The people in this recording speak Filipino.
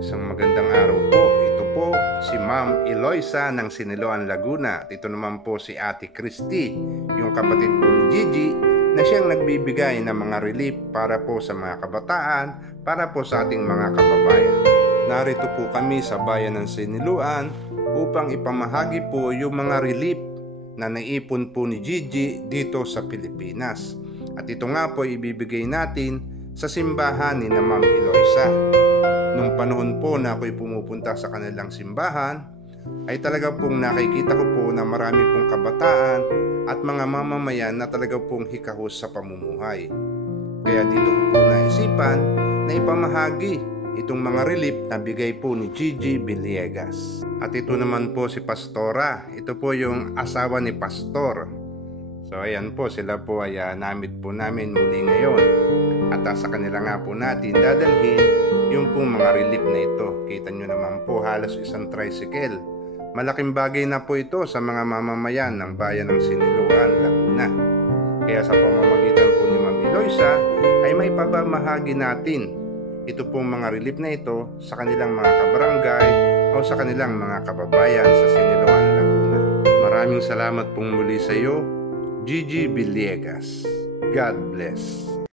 Isang magandang araw po. Ito po si Ma'am Eloisa ng Siniloan, Laguna. At ito naman po si Ate Christy, yung kapatid po ni Gigi, na siyang nagbibigay ng mga relief para po sa mga kabataan, para po sa ating mga kababayan. Narito po kami sa bayan ng Siniloan upang ipamahagi po yung mga relief na naipon po ni Gigi dito sa Pilipinas. At ito nga po ibibigay natin sa simbahan ni na Ma'am Eloisa. Nung panahon po na ako'y pumupunta sa kanilang simbahan, ay talaga pong nakikita ko po na marami pong kabataan at mga mamamayan na talaga pong hikahos sa pamumuhay. Kaya dito ko po naisipan na ipamahagi itong mga relief na bigay po ni Gigi Villegas. At ito naman po si Pastora. Ito po yung asawa ni Pastor. So ayan po, sila po ay namit po namin muli ngayon. At sa kanila nga po natin dadalhin yung pong mga relief na ito. Kita nyo naman po halos isang tricycle. Malaking bagay na po ito sa mga mamamayan ng bayan ng Siniloan, Laguna. Kaya sa pamamagitan po ni Ma'am Eloisa ay may pabamahagi natin ito pong mga relief na ito sa kanilang mga kabarangay o sa kanilang mga kababayan sa Siniloan, Laguna. Maraming salamat pong muli sa iyo, Gigi Villegas. God bless.